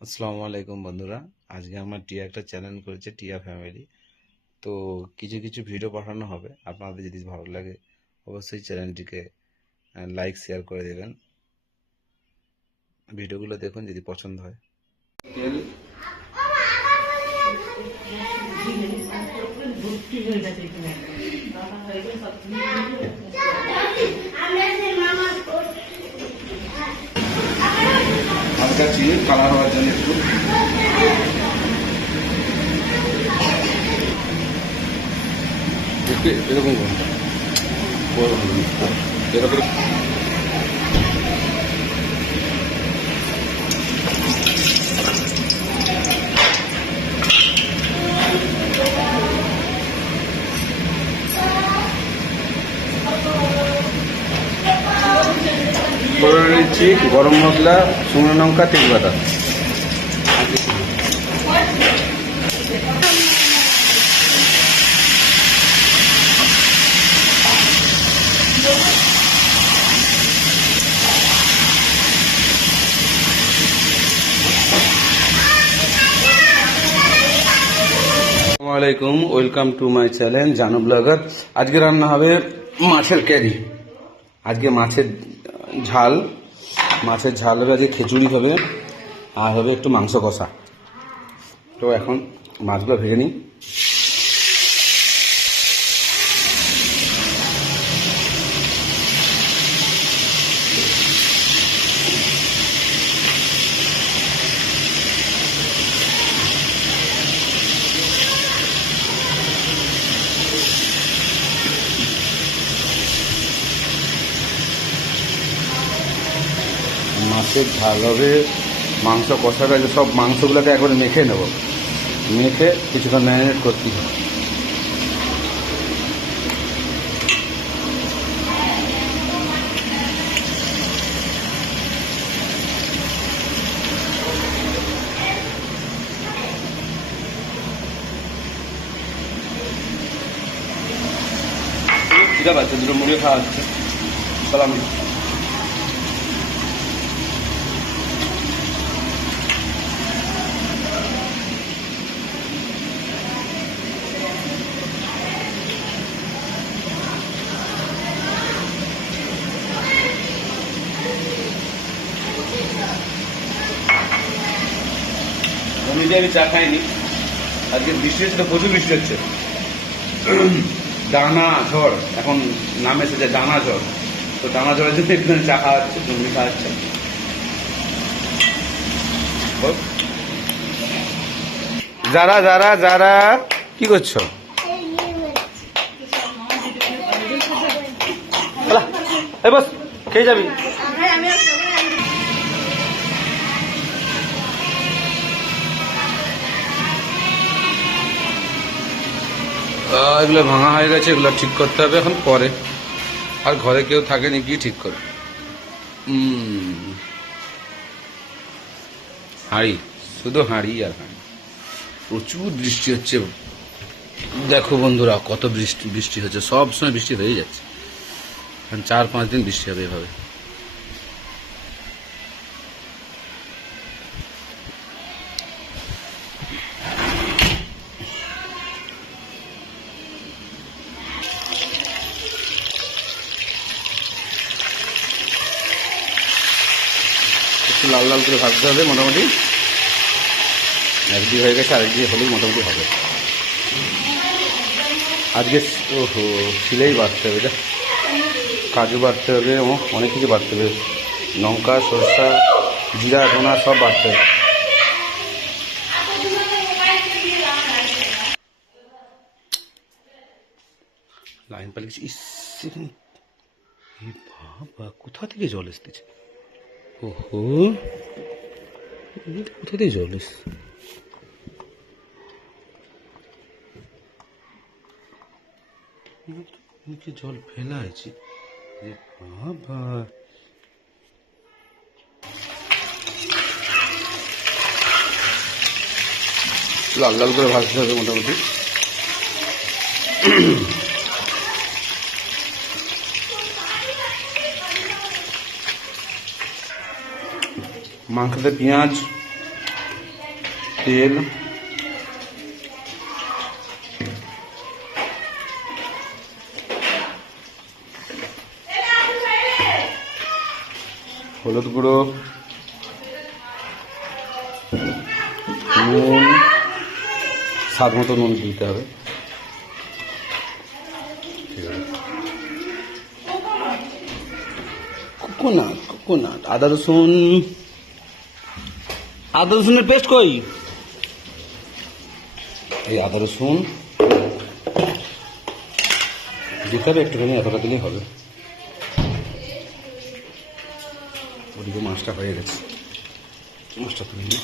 আসসালামু আলাইকুম বন্ধুরা। আজকে আমার টিয়া একটা চ্যানেল করেছে, টিয়া ফ্যামিলি। তো কিছু কিছু ভিডিও পাঠানো হবে, আপনাদের যদি ভালো লাগে অবশ্যই চ্যানেলটিকে লাইক শেয়ার করে দেবেন। ভিডিওগুলো দেখুন, যদি পছন্দ হয়। তেল হালকা চিনি কালার হওয়ার জন্য একটু একটু এরকম করুন, এরকম করে নিচ্ছি। গরম মশলা, শুকনো লঙ্কা, তেজপাতা। আসসালামু আলাইকুম, welcome to my channel Janu blogger. আজকে রান্না হবে মাছের ক্যারি। আজকে মাছের ঝাল, মাছের ঝাল হবে, আজকে খিচুড়ি হবে, আর হবে একটু মাংস কষা। তো এখন মাছগুলো ভেজে নিই। মাছের ঝাল হবে, মাংস কষাটা সব মাংসগুলোকে একবারে মেখে নেব, মেখে কিছুক্ষণ ম্যারিনেট করতে হবে। ঠিক আছে, দুটো মুড়িয়ে খাওয়া হচ্ছে। সালাম। এমনিতে আমি চা খাইনি, আজকে বৃষ্টি হচ্ছে, তো প্রচুর বৃষ্টি হচ্ছে। ডানা ঝড় এখন নাম এসেছে, ডানা ঝড়। তো ডানা ঝড়ের জন্য একটু চা খাওয়া হচ্ছে, মুড়ি খাওয়া হচ্ছে। যারা যারা যারা কি করছো? এই বস, খেয়ে যাবি। এগুলো ভাঙা হয়ে গেছে, এগুলো ঠিক করতে হবে এখন পরে। আর ঘরে কেউ থাকেনি, কি ঠিক করে। হাঁড়ি, শুধু হাঁড়ি আর হাঁড়ি। প্রচুর বৃষ্টি হচ্ছে, দেখো বন্ধুরা কত বৃষ্টি বৃষ্টি হচ্ছে। সব সময় বৃষ্টি হয়ে যাচ্ছে, 4-5 দিন বৃষ্টি হবে এভাবে। একটু লাল লাল করে ভাজতে হবে মোটামুটি। একদিকে হয়ে গেছে, আরেকদিকে হলেই মোটামুটি হবে। আজকে ওহো শিলেই বাড়তে হবে, যা কাজু বাড়তে হবে, অনেক কিছু বাড়তে হবে। লঙ্কা, সরষা, জিরা, ধনা সব বাড়তে হবে। লাইন পালিয়ে গেছে। ইস, বাবা কোথা থেকে জল এসতেছে? ওহো, কোথা থেকে জল এসছে? নিচে জল ফেলা আছে। বাবা, লাল লাল করে ভাজতে হবে মোটামুটি। মাংসতে পেঁয়াজ, তেল, হলুদ গুঁড়ো, নুন, স্বাদ মতো নুন দিতে হবে। কোকোনাট, আদা রসুনের পেস্ট কই? এই আদা রসুন দিতে হবে একটুখানি, এতটা দিলেই হবে। ওদিকে মাছটা হয়ে গেছে, মাছটা তুলে নিই।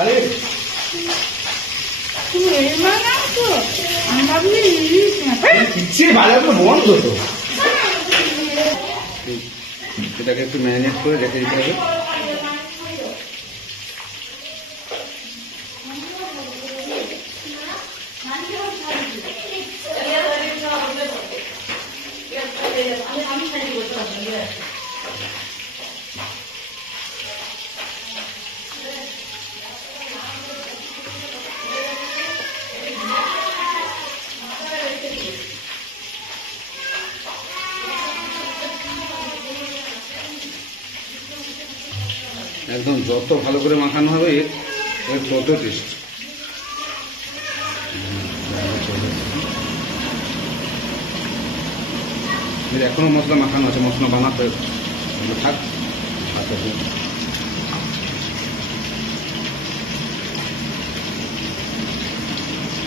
আরে বন্ধ তো, এটাকে একটু ম্যারিনেট করে রেখে দিতে হবে। একদম যত ভালো করে মাখানো হবে এর তত টেস্ট। এখনো মশলা মাখানো আছে, মশলা বানাতে থাক।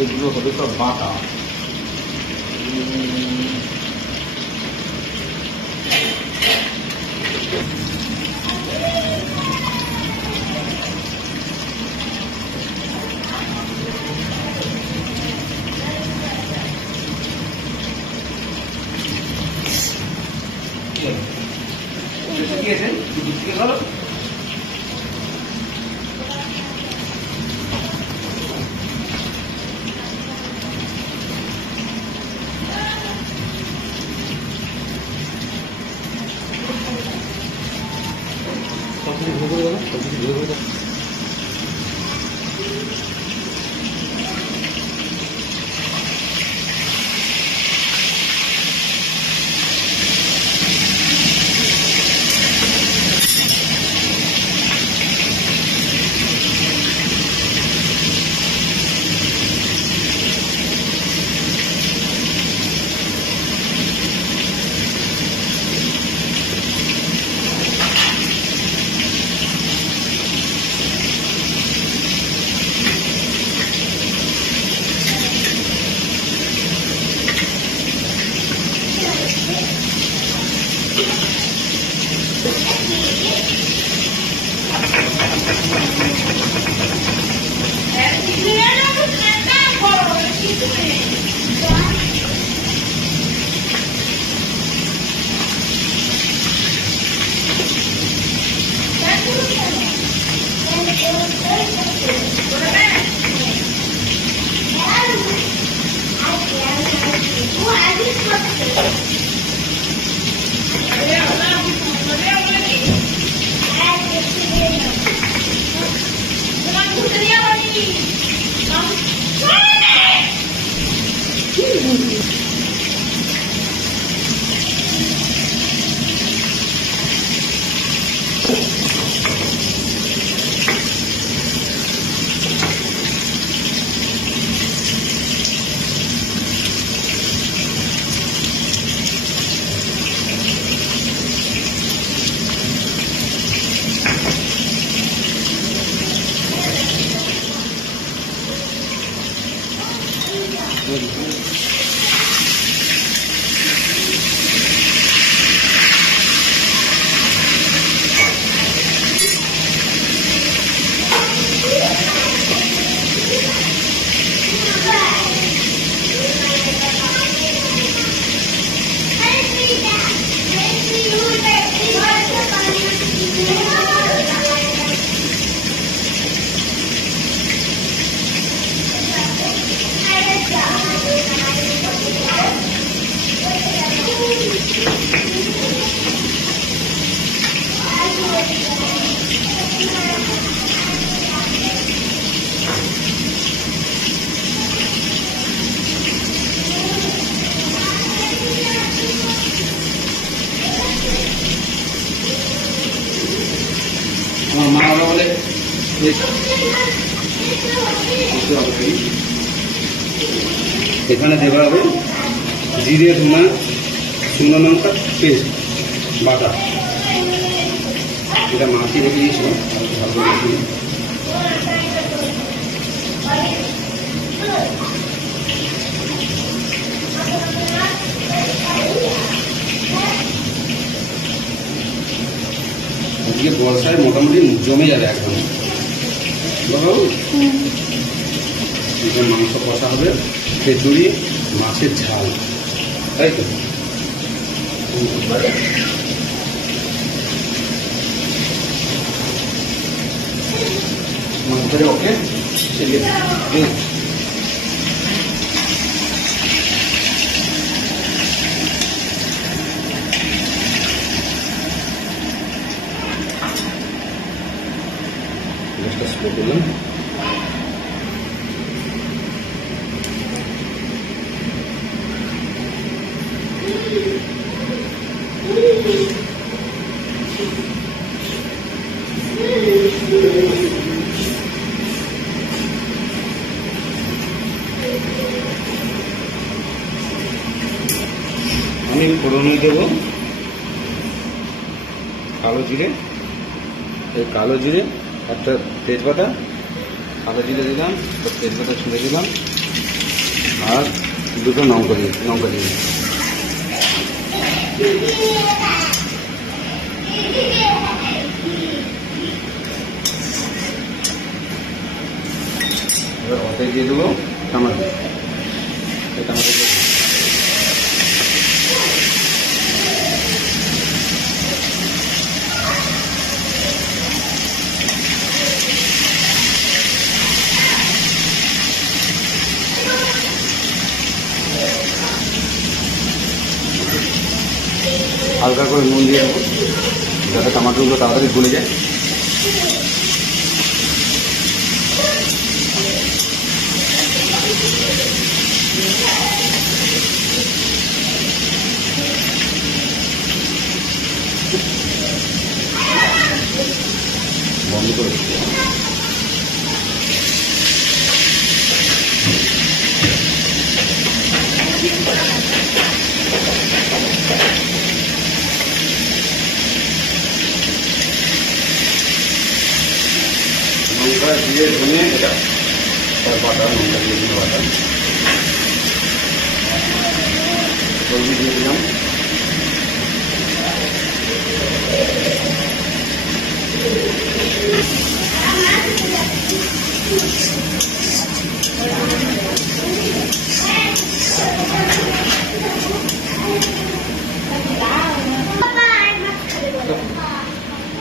এগুলো হবে সব বাটা। আমার মা বাবা বলে এখানে দেওয়া হবে জিরে ধনা শুকনো লঙ্কা পেস্ট বাটা, এটা মাছি রেখে দিয়েছিল আজকে বর্ষায় মোটামুটি জমে যাবে একদম। মাংস কষা হবে, খিচুড়ি, মাছের ঝাল, তাই তো? মাংসটা ওকে স্লো করলাম। আমি ফোড়নে দেবো কালো জিরে, এই কালো জিরে একটা তেজপাতা, কালো জিরে দিলাম, তেজপাতা ছুঁড়ে দিলাম, আর দুটো লঙ্কা দিলাম। এবার ওতে দিয়ে দেবো টমেটো, টমেটো হালকা করে নুন দিয়ে দেবো যাতে টমাটোগুলো তাড়াতাড়ি গলে যায়। বন্ধ করে লঙ্কা দিয়ে ধনে এটা বাটা, লঙ্কা দিয়ে দিন বাটা, হলদি দিয়ে দিলাম,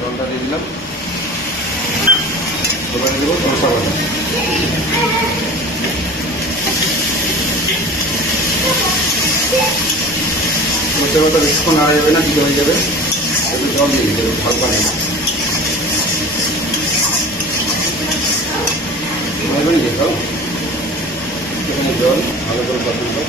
জলটা দিয়ে দিলাম, এবার দেবো শসা বাটা, মশলা বাটা বেশিক্ষণ নাড়া যাবে না, দিতে হয়ে যাবে, একটু জল দিয়ে দিতে হবে, ভাগ পানি ভালো দিয়ে দাও, এখানে জল ভালো করে পাতন দাও।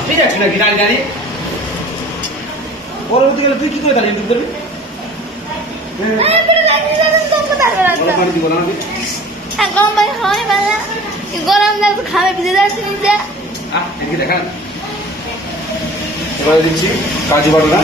আপনি যাচ্ছি নাকি দাঁড়িয়ে দাঁড়িয়ে বলতে গেলে তুই কি করে দাঁড়িয়ে করবি? গরম লাগতো খাবে ভিজে যাচ্ছে নিচে। দেখান এবারে দিচ্ছি কাজু বাটা,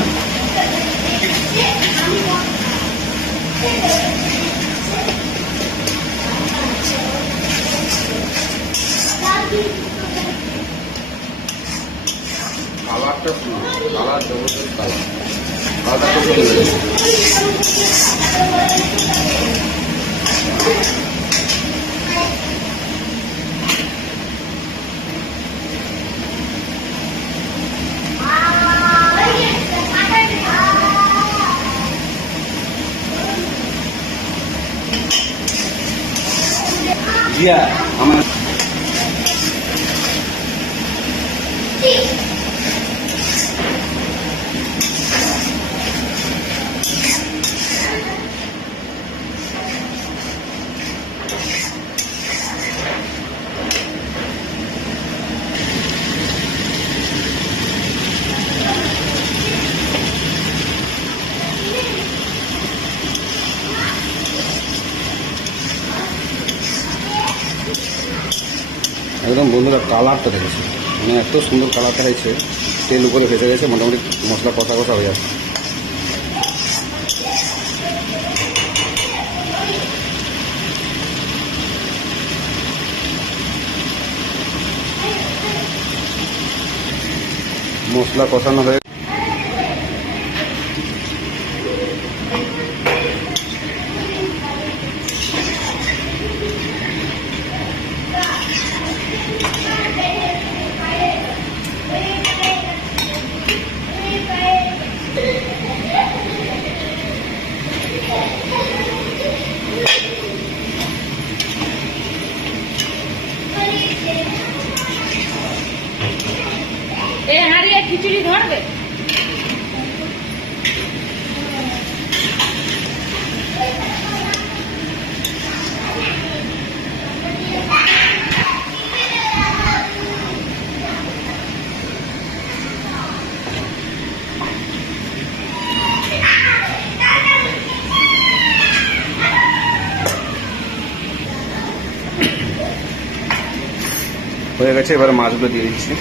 কালারটা কালার জবরদস্ত কালার, কালারটা খুব সুন্দর। জিয়া আমার একদম বন্ধুরা কালারটা দেখেছে, মানে এত সুন্দর কালারটা হয়েছে, তেল উপরে ভেসে গেছে, মোটামুটি মশলা কষা কষা হয়ে যাচ্ছে। মশলা কষানো হয়ে খিচুড়ি ধরবে। হয়ে গেছে, এবার মাছগুলো দিয়ে দিচ্ছি।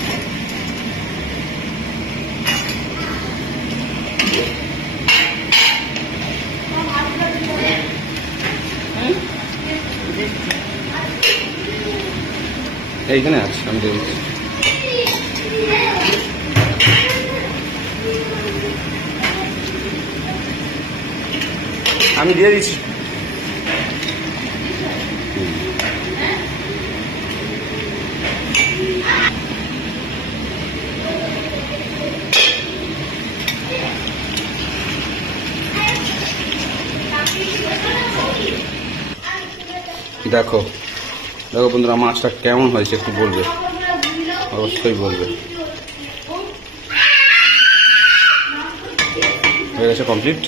এইখানে আছে, আমি দিয়ে দিচ্ছি। আমি দিয়ে দিচ্ছি। দেখো দেখো বন্ধুরা, মাছটা কেমন হয়েছে একটু বলবে, অবশ্যই বলবে। হয়ে গেছে, কমপ্লিট।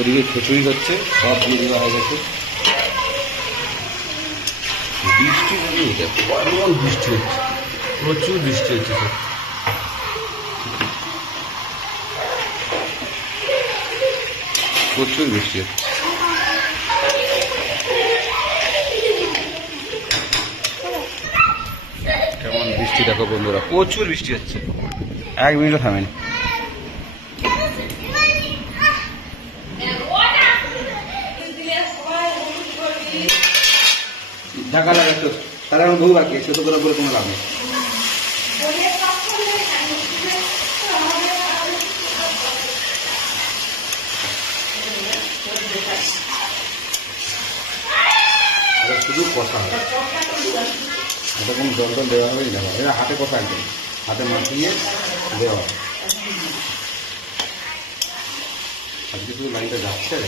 ওদিকে খিচুড়ি হচ্ছে, সব দিয়ে দেওয়া হয়ে গেছে। বৃষ্টি হচ্ছে, কেমন বৃষ্টি হচ্ছে, প্রচুর বৃষ্টি হচ্ছে স্যার। প্রচুর বৃষ্টি হচ্ছে। কেমন বৃষ্টি দেখো বন্ধুরা, প্রচুর বৃষ্টি হচ্ছে, এক মিনিটও থামেনি। ঢাকা লাগে তো, তাহলে আমার বউ বাকি ছোট করে বলে কোনো লাভ নেই। শুধু কষা হয়, এটা কোনো জল টল দেওয়া হবে না, এটা হাতে কষা একদম, হাতে মাখিয়ে দেওয়া হয়। আজকে শুধু লাইনটা যাচ্ছে।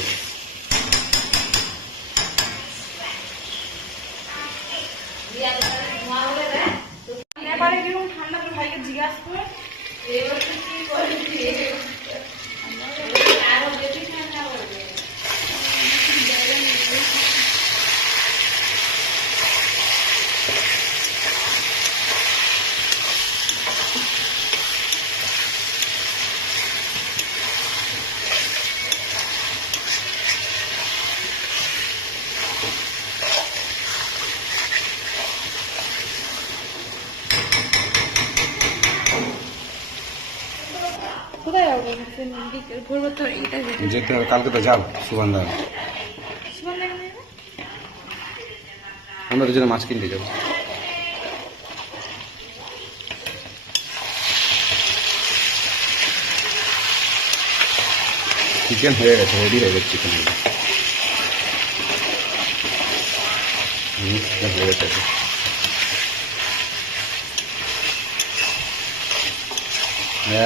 কোথায় যাবো? ঘুরবো তো, যেতে হবে, কালকে তো যাও সুগন্ধা, আমরা দুজনে মাছ কিনতে যাবো। চিকেন হয়ে গেছে, রেডি হয়ে গেছে চিকেন। চিকেন হয়ে গেছে,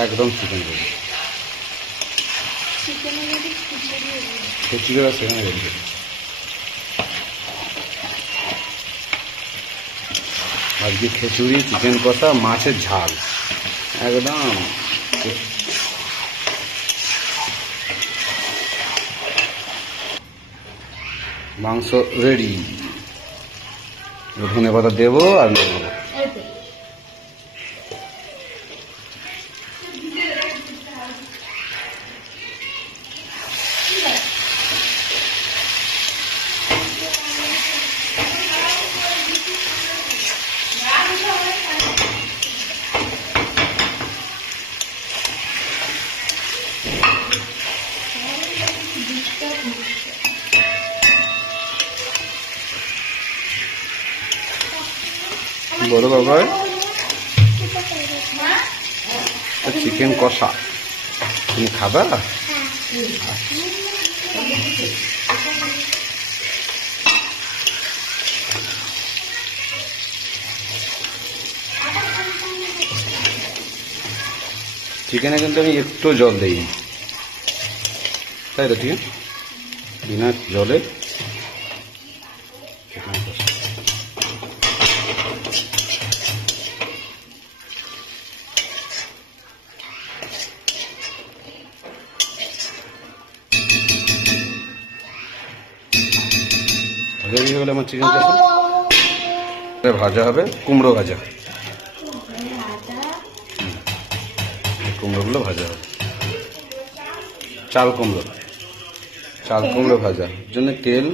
একদম চিকেন রেডি। খিচুড়ি সেখানে রেডি করে আজকে খিচুড়ি, চিকেন কষা, মাছের ঝাল, একদম মাংস রেডি। ধনে পাতা দেবো আর নেবো। বড় বাবা চিকেন কষা তুমি খাবা? চিকেনে কিন্তু আমি একটু জল দিই, তাই তো? ঠিক আছে, বিনা জলে চিকেন কষা। রেডি হয়ে গেলে আমার চিকেন কষা। ভাজা হবে কুমড়ো ভাজা, কুমড়োগুলো ভাজা হবে। চাল কুমড়ো ভাজা জন্য তেল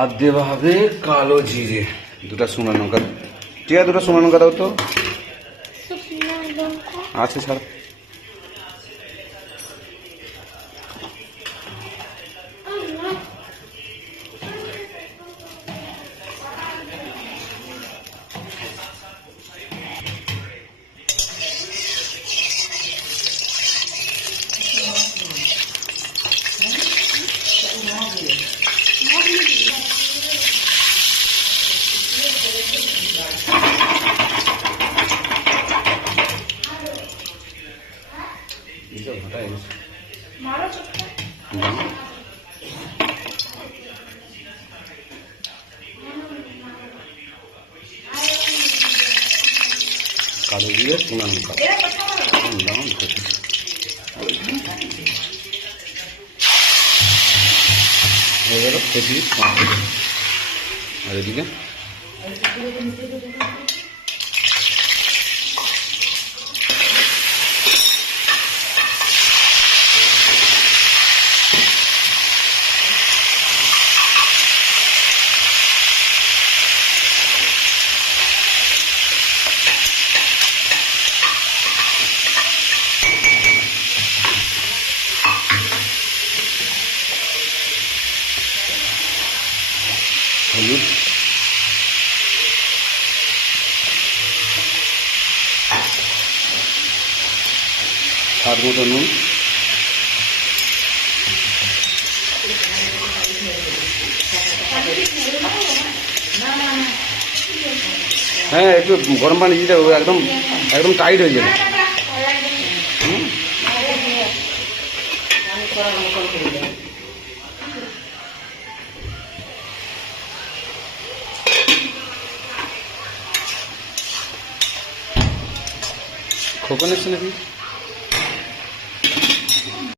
আর দেওয়া হবে কালো জিরে, দুটা শুকনো লঙ্কা। টিয়া দুটো শুকনো লঙ্কা দাও তো, আছে ছাড়া। কালো দিয়ে শুকনো লঙ্কা হয়ে গেল খিচুড়ি। আর এদিকে হলুদ, স্বাদ মতো নুন, হ্যাঁ একটু গরম পানি দিতে হবে, একদম একদম টাইট হয়ে যাবে। খোকন এসছে নাকি?